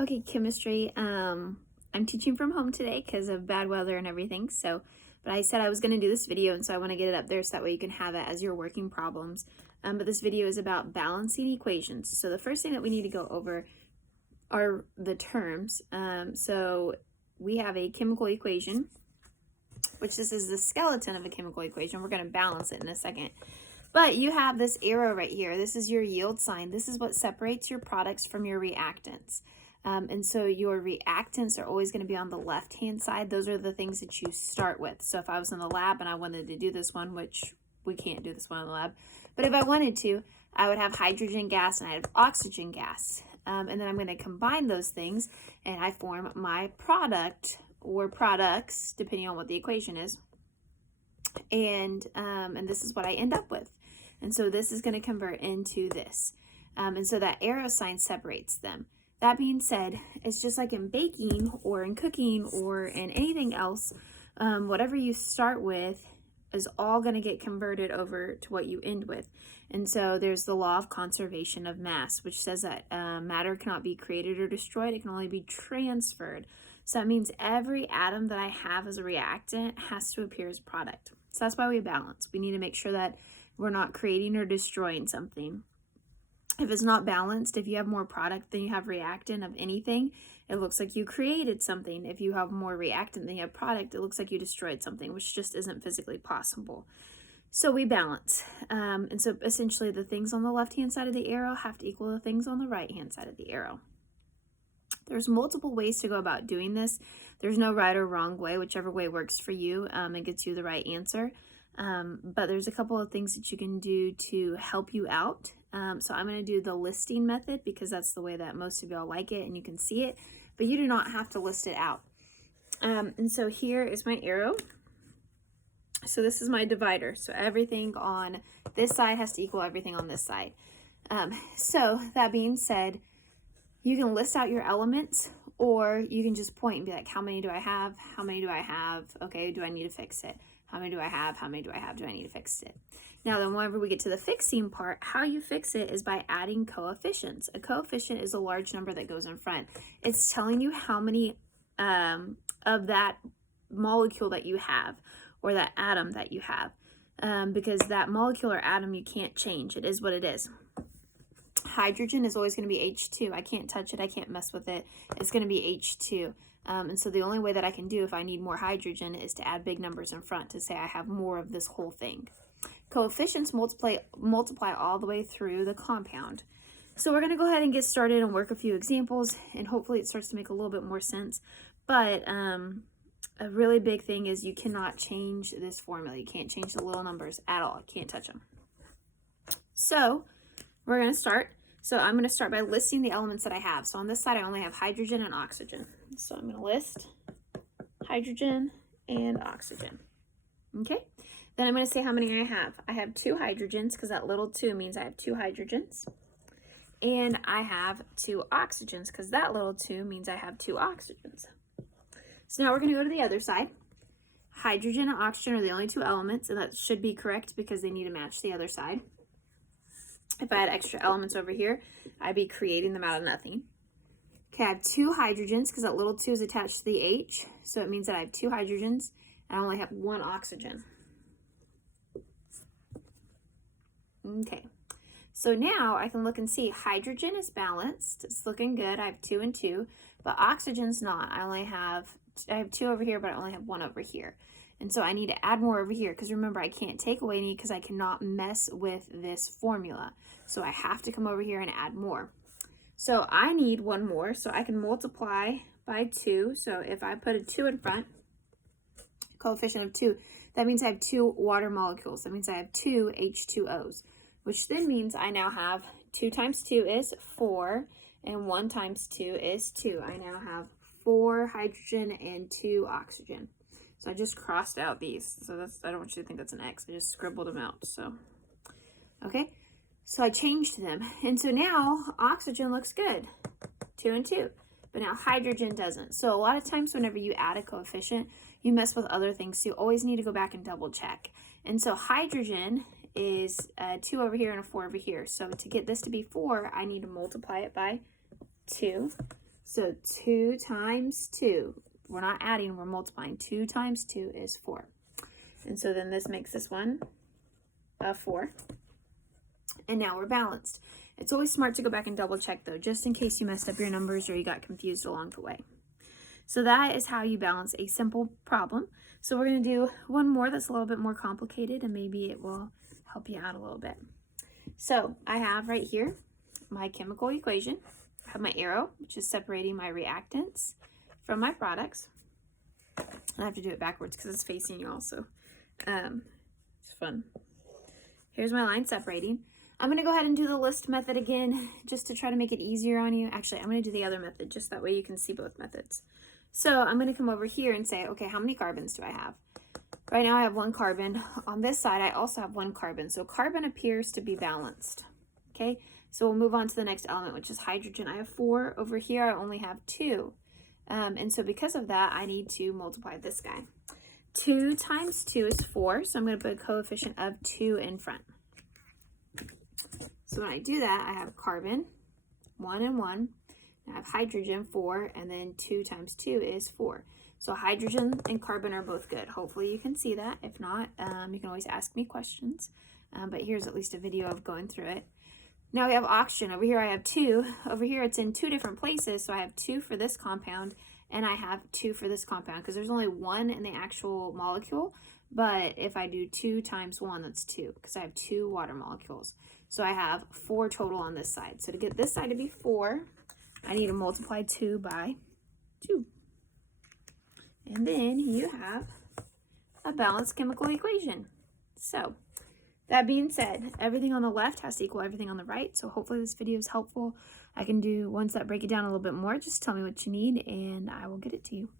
Okay, chemistry. I'm teaching from home today because of bad weather and everything. But I said I was going to do this video, and so I want to get it up there so that way you can have it as your working problems. But this video is about balancing equations. So the first thing that we need to go over are the terms. So we have a chemical equation, which this is the skeleton of a chemical equation. We're going to balance it in a second. But you have this arrow right here. This is your yield sign. This is what separates your products from your reactants. And so your reactants are always going to be on the left-hand side. Those are the things that you start with. So if I was in the lab and I wanted to do this one, which we can't do this one in the lab, but if I wanted to, I would have hydrogen gas and I'd have oxygen gas. And then I'm going to combine those things and I form my product or products, depending on what the equation is. And this is what I end up with. And so this is going to convert into this. And so that arrow sign separates them. That being said, it's just like in baking or in cooking or in anything else, whatever you start with is all going to get converted over to what you end with. And so there's the law of conservation of mass, which says that matter cannot be created or destroyed. It can only be transferred. So that means every atom that I have as a reactant has to appear as product. So that's why we balance. We need to make sure that we're not creating or destroying something. If it's not balanced, if you have more product than you have reactant of anything, it looks like you created something. If you have more reactant than you have product, it looks like you destroyed something, which just isn't physically possible. So we balance. And so essentially the things on the left-hand side of the arrow have to equal the things on the right-hand side of the arrow. There's multiple ways to go about doing this. There's no right or wrong way, whichever way works for you and gets you the right answer. But there's a couple of things that you can do to help you out. So I'm going to do the listing method because that's the way that most of y'all like it and you can see it, but you do not have to list it out. And so here is my arrow. So this is my divider. So everything on this side has to equal everything on this side. So that being said, you can list out your elements or you can just point and be like, how many do I have? How many do I have? Okay, do I need to fix it? How many do I have? How many do I have? Do I need to fix it? Now then, whenever we get to the fixing part, how you fix it is by adding coefficients. A coefficient is a large number that goes in front. It's telling you how many of that molecule that you have or that atom that you have. Because that molecule or atom you can't change. It is what it is. Hydrogen is always going to be H2. I can't touch it. I can't mess with it. It's going to be H2. And so the only way that I can do if I need more hydrogen is to add big numbers in front to say I have more of this whole thing. Coefficients multiply all the way through the compound. So we're going to go ahead and get started and work a few examples, and hopefully it starts to make a little bit more sense. But a really big thing is you cannot change this formula. You can't change the little numbers at all. You can't touch them. So we're going to start. So I'm going to start by listing the elements that I have. So on this side, I only have hydrogen and oxygen. So I'm going to list hydrogen and oxygen. Okay. Then I'm going to say how many I have. I have 2 hydrogens because that little 2 means I have 2 hydrogens. And I have 2 oxygens because that little 2 means I have 2 oxygens. So now we're going to go to the other side. Hydrogen and oxygen are the only 2 elements, and that should be correct because they need to match the other side. If I had extra elements over here, I'd be creating them out of nothing. Okay, I have 2 hydrogens because that little 2 is attached to the H. So it means that I have 2 hydrogens and I only have 1 oxygen. Okay, so now I can look and see hydrogen is balanced. It's looking good. I have 2 and 2, but oxygen's not. I have 2 over here, but I only have 1 over here. And so I need to add more over here because remember, I can't take away any because I cannot mess with this formula. So I have to come over here and add more. So I need 1 more, so I can multiply by 2. So if I put a 2 in front, coefficient of 2, that means I have 2 water molecules. That means I have 2 H2Os, which then means I now have 2 times 2 is 4, and 1 times 2 is 2. I now have 4 hydrogen and 2 oxygen. So I just crossed out these. So I don't want you to think that's an X. I just scribbled them out. So, okay. So I changed them. And so now oxygen looks good. 2 and 2. But now hydrogen doesn't. So a lot of times whenever you add a coefficient, you mess with other things. So you always need to go back and double check. And so hydrogen is 2 over here and a 4 over here. So to get this to be 4, I need to multiply it by 2. So 2 times 2. We're not adding, we're multiplying. 2 times 2 is 4. And so then this makes this one a 4. And now we're balanced. It's always smart to go back and double check though, just in case you messed up your numbers or you got confused along the way. So that is how you balance a simple problem. So we're going to do one more that's a little bit more complicated, and maybe it will help you out a little bit. So I have right here my chemical equation. I have my arrow, which is separating my reactants from my products. I have to do it backwards because it's facing you also. It's fun. Here's my line separating. I'm going to go ahead and do the list method again just to try to make it easier on you. Actually, I'm going to do the other method just that way you can see both methods. So I'm going to come over here and say, okay, how many carbons do I have? Right now I have 1 carbon. On this side, I also have 1 carbon. So carbon appears to be balanced. Okay, so we'll move on to the next element, which is hydrogen. I have 4. Over here, I only have 2. And so because of that, I need to multiply this guy. 2 times 2 is 4. So I'm going to put a coefficient of 2 in front. So when I do that, I have carbon, 1 and 1. I have hydrogen, 4, and then 2 times 2 is 4. So hydrogen and carbon are both good. Hopefully you can see that. If not, you can always ask me questions. But here's at least a video of going through it. Now we have oxygen. Over here I have 2. Over here it's in 2 different places. So I have 2 for this compound, and I have 2 for this compound because there's only 1 in the actual molecule. But if I do 2 times 1, that's 2 because I have 2 water molecules. So I have 4 total on this side. So to get this side to be 4, I need to multiply 2 by 2. And then you have a balanced chemical equation. So that being said, everything on the left has to equal everything on the right. So hopefully this video is helpful. I can do ones that break it down a little bit more. Just tell me what you need and I will get it to you.